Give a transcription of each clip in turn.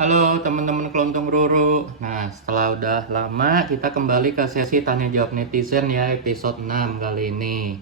Halo teman-teman kelontong Roro. Nah, setelah udah lama kita kembali ke sesi tanya jawab netizen ya, episode 6 kali ini.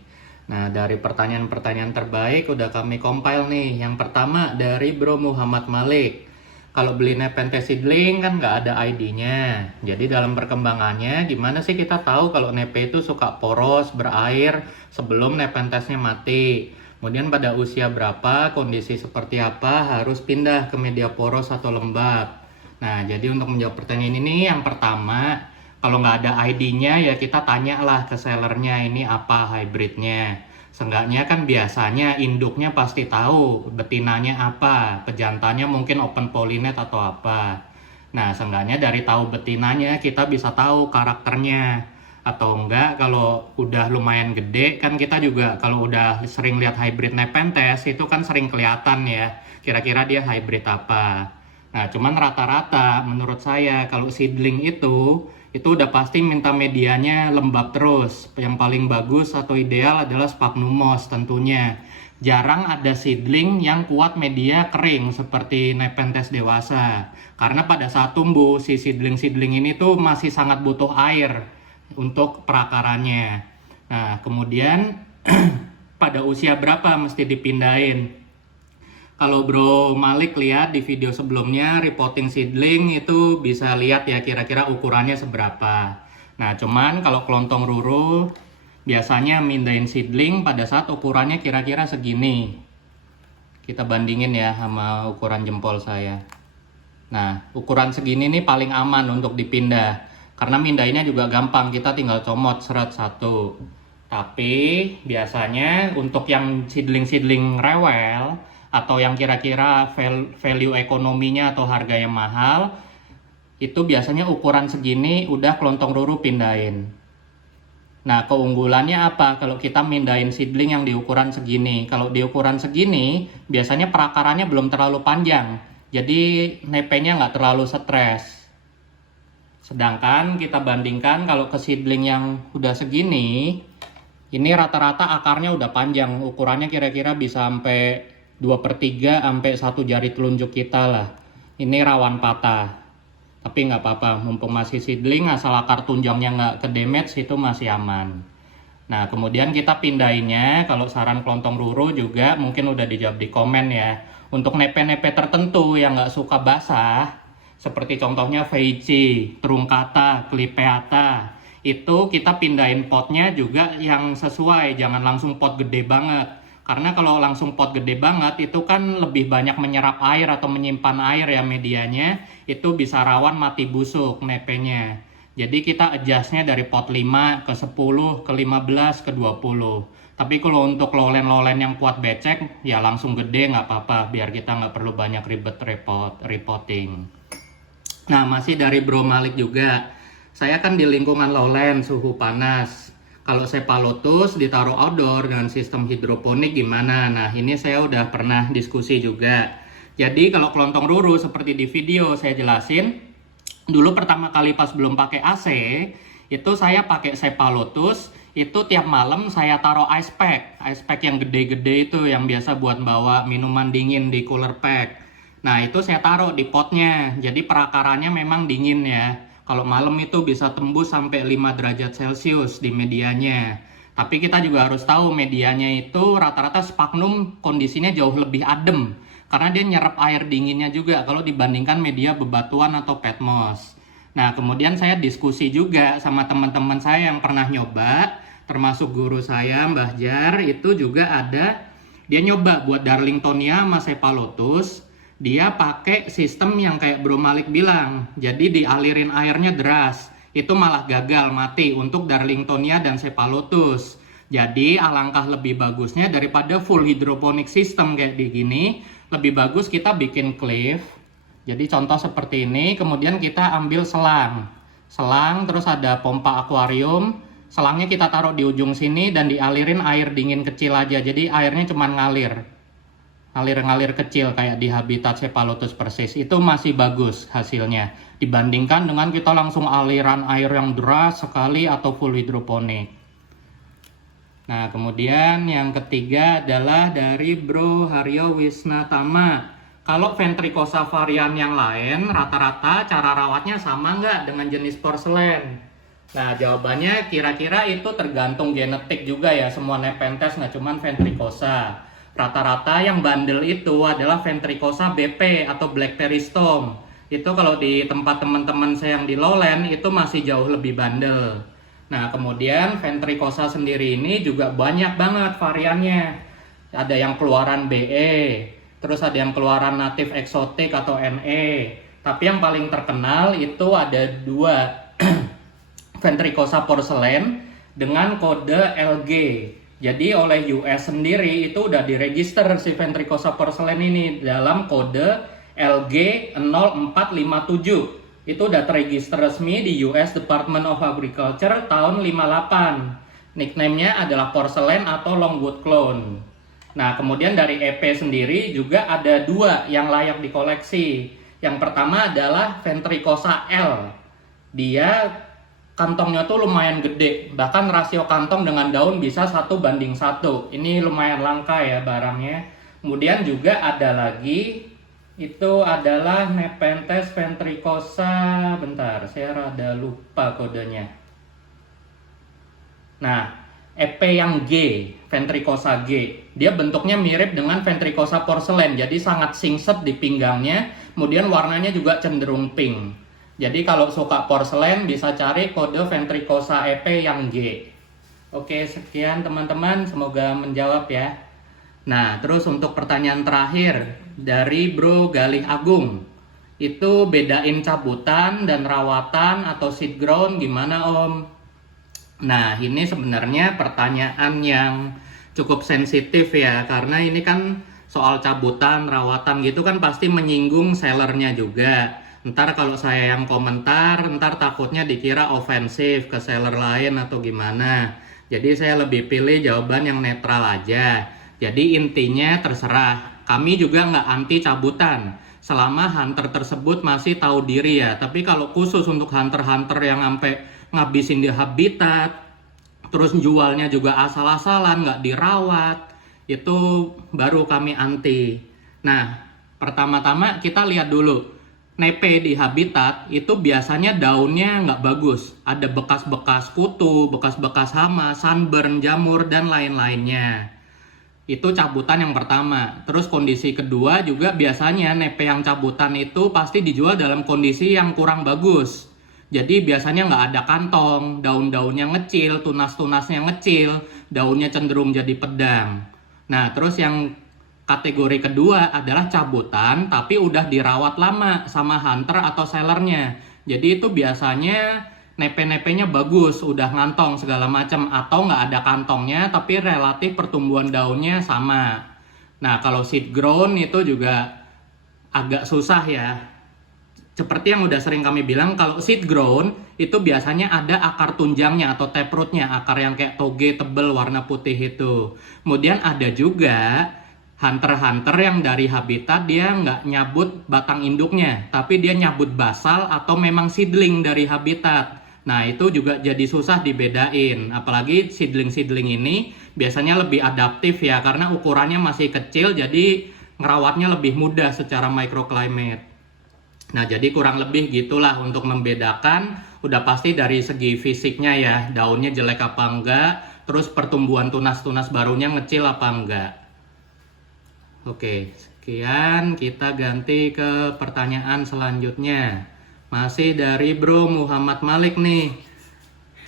Nah, dari pertanyaan-pertanyaan terbaik udah kami compile nih. Yang pertama dari Bro Muhammad Malik. Kalau beli Nepenthes seedling kan nggak ada ID-nya. Jadi dalam perkembangannya gimana sih kita tahu kalau Nepe itu suka poros, berair sebelum Nepenthesnya mati? Kemudian pada usia berapa, kondisi seperti apa, harus pindah ke media poros atau lembab. Nah, jadi untuk menjawab pertanyaan ini, yang pertama, kalau nggak ada ID-nya ya kita tanyalah ke sellernya ini apa hybridnya. Seenggaknya kan biasanya induknya pasti tahu, betinanya apa, pejantannya mungkin open pollinate atau apa. Nah, seenggaknya dari tahu betinanya kita bisa tahu karakternya. Atau enggak kalau udah lumayan gede kan kita juga kalau udah sering lihat hybrid Nepenthes itu kan sering kelihatan ya kira-kira dia hybrid apa. Nah, cuman rata-rata menurut saya kalau seedling itu udah pasti minta medianya lembab terus. Yang paling bagus atau ideal adalah Sphagnumos tentunya. Jarang ada seedling yang kuat media kering seperti Nepenthes dewasa. Karena pada saat tumbuh si seedling-seedling ini tuh masih sangat butuh air untuk perakarannya. Nah, kemudian pada usia berapa mesti dipindahin? Kalau Bro Malik lihat di video sebelumnya reporting seedling itu bisa lihat ya kira-kira ukurannya seberapa. Nah, cuman kalau kelontong Roro biasanya mindahin seedling pada saat ukurannya kira-kira segini. Kita bandingin ya sama ukuran jempol saya. Nah, ukuran segini nih paling aman untuk dipindah. Karena mindahinnya juga gampang, kita tinggal comot seret satu. Tapi biasanya untuk yang seedling-seedling rewel atau yang kira-kira value ekonominya atau harganya mahal, itu biasanya ukuran segini udah kelontong Roro pindahin. Nah, keunggulannya apa kalau kita mindahin seedling yang di ukuran segini? Kalau di ukuran segini, biasanya perakarannya belum terlalu panjang. Jadi nepenya nggak terlalu stres. Sedangkan kita bandingkan kalau ke seedling yang udah segini, ini rata-rata akarnya udah panjang. Ukurannya kira-kira bisa sampai 2/3 sampai 1 jari telunjuk kita lah. Ini rawan patah. Tapi nggak apa-apa, mumpung masih seedling, asal akar tunjangnya nggak ke damage itu masih aman. Nah, kemudian kita pindahinnya, kalau saran kelontong Roro juga mungkin udah dijawab di komen ya. Untuk nepe-nepe tertentu yang nggak suka basah, seperti contohnya Veichi, Truncata, Clipeata, itu kita pindahin potnya juga yang sesuai, jangan langsung pot gede banget. Karena kalau langsung pot gede banget itu kan lebih banyak menyerap air atau menyimpan air ya medianya, itu bisa rawan mati busuk nepenya. Jadi kita adjustnya dari pot 5 ke 10, ke 15, ke 20. Tapi kalau untuk lolen-lolen yang kuat becek, ya langsung gede nggak apa-apa, biar kita nggak perlu banyak ribet reporting. Nah, masih dari Bro Malik juga. Saya kan di lingkungan lowland, suhu panas. Kalau Cephalotus ditaruh outdoor dengan sistem hidroponik gimana? Nah, ini saya udah pernah diskusi juga. Jadi kalau kelontong Roro seperti di video saya jelasin, dulu pertama kali pas belum pakai AC, itu saya pakai Cephalotus, itu tiap malam saya taruh ice pack yang gede-gede itu yang biasa buat bawa minuman dingin di cooler pack. Nah, itu saya taruh di potnya. Jadi perakarannya memang dingin ya. Kalau malam itu bisa tembus sampai 5 derajat Celcius di medianya. Tapi kita juga harus tahu medianya itu rata-rata Sphagnum kondisinya jauh lebih adem. Karena dia nyerap air dinginnya juga kalau dibandingkan media bebatuan atau petmos. Nah, kemudian saya diskusi juga sama teman-teman saya yang pernah nyoba. Termasuk guru saya, Mbah Jar, itu juga ada. Dia nyoba buat Darlingtonia sama Cephalotus. Dia pakai sistem yang kayak Bro Malik bilang, jadi dialirin airnya deras, itu malah gagal mati untuk Darlingtonia dan Cephalotus. Jadi alangkah lebih bagusnya daripada full hidroponik system kayak di gini, lebih bagus kita bikin cliff. Jadi contoh seperti ini, kemudian kita ambil selang terus ada pompa akuarium, selangnya kita taruh di ujung sini dan dialirin air dingin kecil aja, jadi airnya cuma ngalir kecil kayak di habitat Cephalotus persis. Itu masih bagus hasilnya dibandingkan dengan kita langsung aliran air yang deras sekali atau full hidroponik. Nah, kemudian yang ketiga adalah dari Bro Haryo Wisnatama. Kalau ventricosa varian yang lain, rata-rata cara rawatnya sama nggak dengan jenis porselen? Nah, jawabannya kira-kira itu tergantung genetik juga ya, semua Nepenthes nggak cuma ventricosa. Rata-rata yang bandel itu adalah ventricosa BP atau black peristom. Itu kalau di tempat teman-teman saya yang di lowland itu masih jauh lebih bandel. Nah, kemudian ventricosa sendiri ini juga banyak banget variannya. Ada yang keluaran BE, terus ada yang keluaran natif eksotik atau NE. Tapi yang paling terkenal itu ada dua. Ventricosa porselen dengan kode LG. Jadi oleh US sendiri itu udah diregister si ventricosa porselen ini dalam kode LG 0457. Itu udah terregister resmi di US Department of Agriculture tahun 58. Nickname-nya adalah porselen atau longwood clone. Nah, kemudian dari EP sendiri juga ada dua yang layak dikoleksi. Yang pertama adalah ventricosa L. Dia kantongnya tuh lumayan gede, bahkan rasio kantong dengan daun bisa 1:1. Ini lumayan langka ya barangnya. Kemudian juga ada lagi, itu adalah Nepenthes ventricosa, bentar, saya rada lupa kodenya. Nah, EP yang G, ventricosa G, dia bentuknya mirip dengan ventricosa porselen, jadi sangat singset di pinggangnya, kemudian warnanya juga cenderung pink. Jadi kalau suka porselen bisa cari kode ventricosa EP yang G. Oke, sekian teman-teman, semoga menjawab ya. Nah, terus untuk pertanyaan terakhir dari Bro Galih Agung. Itu bedain cabutan dan rawatan atau seed ground gimana Om? Nah, ini sebenarnya pertanyaan yang cukup sensitif ya, karena ini kan soal cabutan, rawatan gitu kan pasti menyinggung sellernya juga. Ntar kalau saya yang komentar, ntar takutnya dikira ofensif ke seller lain atau gimana. Jadi saya lebih pilih jawaban yang netral aja. Jadi intinya terserah, kami juga nggak anti cabutan selama hunter tersebut masih tahu diri ya. Tapi kalau khusus untuk hunter-hunter yang sampai ngabisin di habitat, terus jualnya juga asal-asalan, nggak dirawat, itu baru kami anti. Nah, pertama-tama kita lihat dulu. Nepe di habitat itu biasanya daunnya nggak bagus. Ada bekas-bekas kutu, bekas-bekas hama, sunburn, jamur, dan lain-lainnya. Itu cabutan yang pertama. Terus kondisi kedua juga biasanya nepe yang cabutan itu pasti dijual dalam kondisi yang kurang bagus. Jadi biasanya nggak ada kantong, daun-daunnya ngecil, tunas-tunasnya ngecil, daunnya cenderung jadi pedang. Nah, terus yang kategori kedua adalah cabutan tapi udah dirawat lama sama hunter atau sellernya. Jadi itu biasanya nepe-nepenya bagus, udah ngantong segala macam, atau nggak ada kantongnya tapi relatif pertumbuhan daunnya sama. Nah, kalau seed grown itu juga agak susah ya. Seperti yang udah sering kami bilang, kalau seed grown itu biasanya ada akar tunjangnya atau taprootnya, akar yang kayak toge tebel warna putih itu. Kemudian ada juga hunter-hunter yang dari habitat dia nggak nyabut batang induknya, tapi dia nyabut basal atau memang seedling dari habitat. Nah, itu juga jadi susah dibedain. Apalagi seedling-seedling ini biasanya lebih adaptif ya, karena ukurannya masih kecil, jadi ngerawatnya lebih mudah secara microclimate. Nah, jadi kurang lebih gitulah untuk membedakan. Udah pasti dari segi fisiknya ya, daunnya jelek apa enggak, terus pertumbuhan tunas-tunas barunya ngecil apa enggak. Oke, sekian, kita ganti ke pertanyaan selanjutnya. Masih dari Bro Muhammad Malik nih.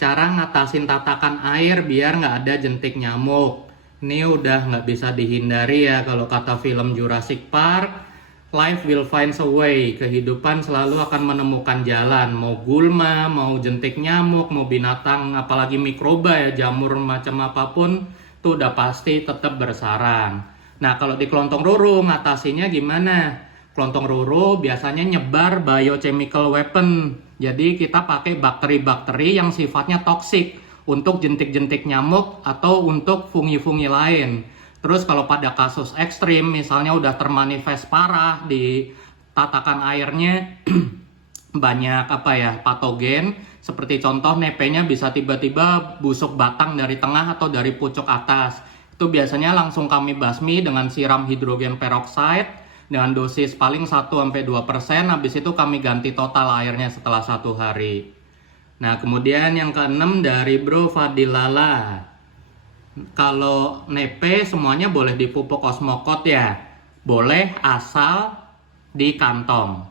Cara ngatasin tatakan air biar nggak ada jentik nyamuk. Ini udah nggak bisa dihindari ya, kalau kata film Jurassic Park, life will find a way. Kehidupan selalu akan menemukan jalan. Mau gulma, mau jentik nyamuk, mau binatang, apalagi mikroba ya, jamur macam apapun, itu udah pasti tetap bersarang. Nah, kalau di kelontong roro ngatasinya gimana? Kelontong roro biasanya nyebar biochemical weapon. Jadi kita pakai bakteri-bakteri yang sifatnya toksik untuk jentik-jentik nyamuk atau untuk fungi-fungi lain. Terus kalau pada kasus ekstrim, misalnya udah termanifest parah di tatakan airnya banyak patogen, seperti contoh nepenya bisa tiba-tiba busuk batang dari tengah atau dari pucuk atas. Itu biasanya langsung kami basmi dengan siram hidrogen peroxide dengan dosis paling 1-2%, habis itu kami ganti total airnya setelah 1 hari. Nah, kemudian yang keenam dari Bro Fadilala. Kalau nepe semuanya boleh dipupuk osmokot ya? Boleh asal di kantong.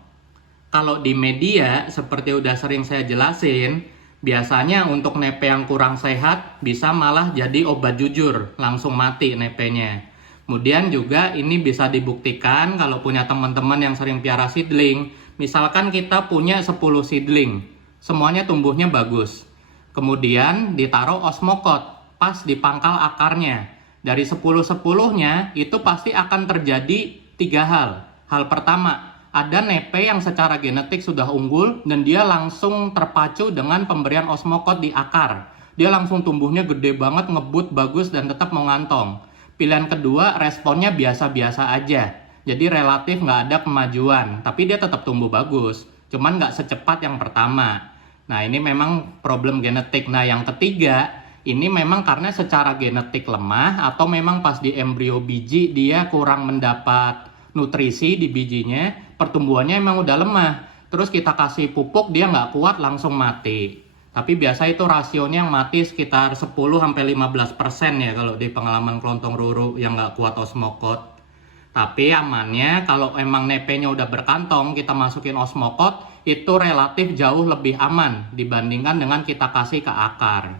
Kalau di media, seperti udah sering saya jelasin, biasanya untuk nepe yang kurang sehat bisa malah jadi obat jujur, langsung mati nepenya. Kemudian juga ini bisa dibuktikan kalau punya teman-teman yang sering piara seedling. Misalkan kita punya 10 seedling, semuanya tumbuhnya bagus. Kemudian ditaruh osmokot pas di pangkal akarnya. Dari 10-10-nya itu pasti akan terjadi 3 hal. Hal pertama, ada nepe yang secara genetik sudah unggul dan dia langsung terpacu dengan pemberian osmokot di akar. Dia langsung tumbuhnya gede banget, ngebut, bagus, dan tetap mau ngantong. Pilihan kedua, responnya biasa-biasa aja. Jadi relatif nggak ada kemajuan, tapi dia tetap tumbuh bagus. Cuman nggak secepat yang pertama. Nah, ini memang problem genetik. Nah, yang ketiga, ini memang karena secara genetik lemah atau memang pas di embrio biji dia kurang mendapat nutrisi di bijinya, pertumbuhannya emang udah lemah. Terus kita kasih pupuk, dia nggak kuat, langsung mati. Tapi biasa itu rasionya yang mati sekitar 10-15% ya kalau di pengalaman kelontong ruru yang nggak kuat osmokot. Tapi amannya kalau emang nepenya udah berkantong, kita masukin osmokot, itu relatif jauh lebih aman dibandingkan dengan kita kasih ke akar.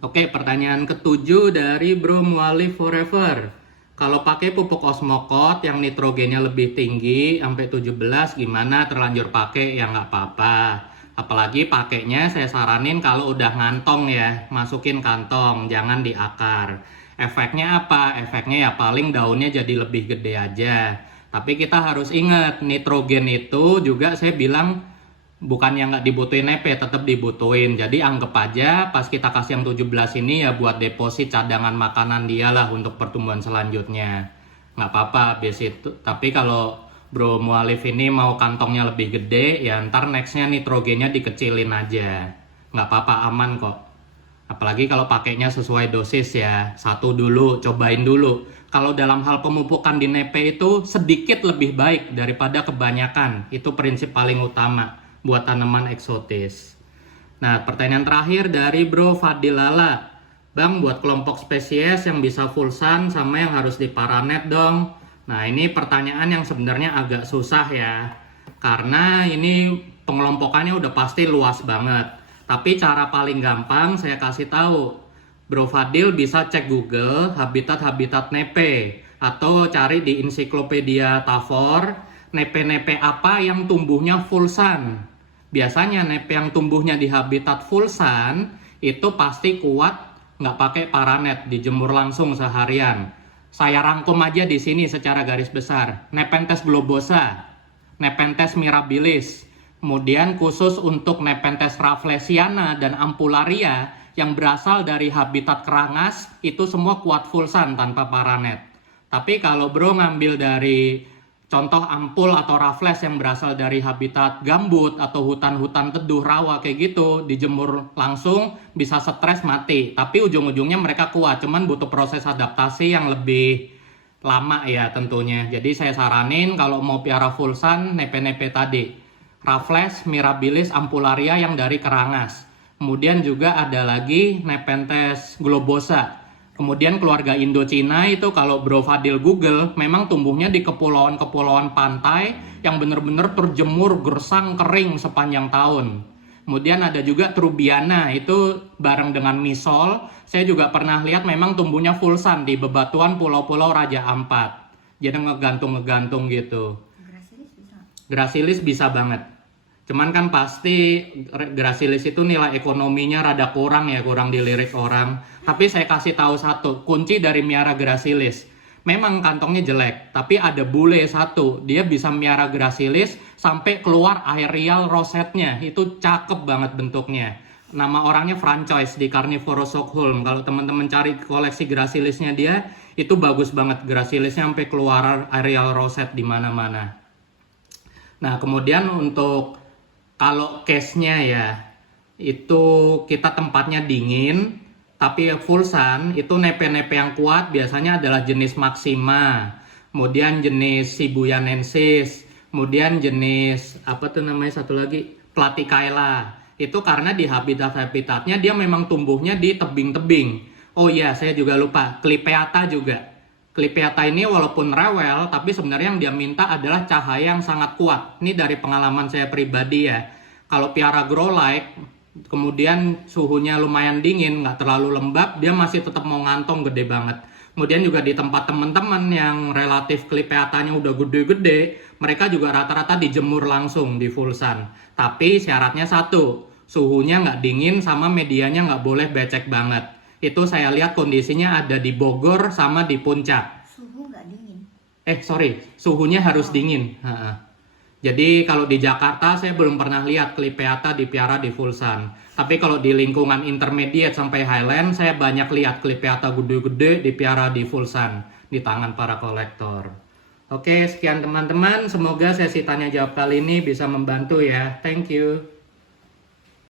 Oke, pertanyaan ketujuh dari Bro Mualif Forever. Kalau pakai pupuk osmokot yang nitrogennya lebih tinggi sampai 17, gimana? Terlanjur pakai ya nggak apa-apa. Apalagi pakainya saya saranin kalau udah ngantong ya, masukin kantong, jangan di akar. Efeknya apa? Efeknya ya paling daunnya jadi lebih gede aja. Tapi kita harus ingat, nitrogen itu juga saya bilang bukan yang nggak dibutuhin nepe, tetap dibutuhin. Jadi anggap aja pas kita kasih yang 17 ini ya buat deposit cadangan makanan dia lah untuk pertumbuhan selanjutnya. Nggak apa-apa habis itu. Tapi kalau Bro Mualif ini mau kantongnya lebih gede, ya ntar nextnya nitrogennya dikecilin aja. Nggak apa-apa, aman kok. Apalagi kalau pakainya sesuai dosis ya. Satu dulu, cobain dulu. Kalau dalam hal pemupukan di nepe itu sedikit lebih baik daripada kebanyakan. Itu prinsip paling utama buat tanaman eksotis. Nah, pertanyaan terakhir dari Bro Fadilala. Bang, buat kelompok spesies yang bisa full sun sama yang harus di paranet dong. Nah, ini pertanyaan yang sebenarnya agak susah ya. Karena ini pengelompokannya udah pasti luas banget. Tapi cara paling gampang saya kasih tahu. Bro Fadil bisa cek Google habitat-habitat nepe. Atau cari di ensiklopedia Tavor, nepe-nepe apa yang tumbuhnya full sun. Biasanya nepe yang tumbuhnya di habitat full sun itu pasti kuat, nggak pakai paranet, dijemur langsung seharian. Saya rangkum aja di sini secara garis besar. Nepenthes globosa, Nepenthes mirabilis, kemudian khusus untuk Nepenthes rafflesiana dan ampularia yang berasal dari habitat kerangas, itu semua kuat full sun tanpa paranet. Tapi kalau bro ngambil dari contoh ampul atau raffles yang berasal dari habitat gambut atau hutan-hutan teduh rawa kayak gitu, dijemur langsung bisa stres mati. Tapi ujung-ujungnya mereka kuat, cuman butuh proses adaptasi yang lebih lama ya tentunya. Jadi saya saranin kalau mau piara full sun, nepe-nepe tadi. Raffles, mirabilis, ampularia yang dari kerangas. Kemudian juga ada lagi Nepenthes globosa. Kemudian keluarga Indocina itu kalau Bro Fadil Google memang tumbuhnya di kepulauan-kepulauan pantai yang benar-benar terjemur gersang kering sepanjang tahun. Kemudian ada juga Trubiana itu bareng dengan Misol. Saya juga pernah lihat memang tumbuhnya full sun di bebatuan pulau-pulau Raja Ampat. Jadi ngegantung-ngegantung gitu. Grasilis bisa banget. Cuman kan pasti grasilis itu nilai ekonominya rada kurang ya, kurang dilirik orang. Tapi saya kasih tahu satu, kunci dari miara grasilis. Memang kantongnya jelek, tapi ada bule satu. Dia bisa miara grasilis sampai keluar aerial rosetnya. Itu cakep banget bentuknya. Nama orangnya Francois di Carnivorous Stockholm. Kalau teman-teman cari koleksi grasilisnya dia, itu bagus banget. Grasilisnya sampai keluar aerial roset di mana-mana. Nah, kemudian untuk kalau case-nya ya, itu kita tempatnya dingin, tapi full sun, itu nepe-nepe yang kuat biasanya adalah jenis Maxima. kemudian jenis Shibuyanensis, kemudian jenis apa tuh namanya satu lagi, Platykaela. Itu karena di habitatnya dia memang tumbuhnya di tebing-tebing. Oh iya, saya juga lupa, Clypeata juga. Clypeata ini walaupun rewel, tapi sebenarnya yang dia minta adalah cahaya yang sangat kuat. Ini dari pengalaman saya pribadi ya. Kalau piara grow light, kemudian suhunya lumayan dingin, nggak terlalu lembab, dia masih tetap mau ngantong gede banget. Kemudian juga di tempat teman-teman yang relatif Clypeatanya udah gede-gede, mereka juga rata-rata dijemur langsung di full sun. Tapi syaratnya satu, suhunya nggak dingin sama medianya nggak boleh becek banget. Itu saya lihat kondisinya ada di Bogor sama di Puncak. Suhu nggak dingin. Suhunya harus dingin. Jadi kalau di Jakarta saya belum pernah lihat Clypeata dipiara di full sun. Tapi kalau di lingkungan intermediate sampai highland, saya banyak lihat Clypeata gede-gede dipiara di full sun di tangan para kolektor. Oke, sekian teman-teman. Semoga sesi tanya jawab kali ini bisa membantu ya. Thank you.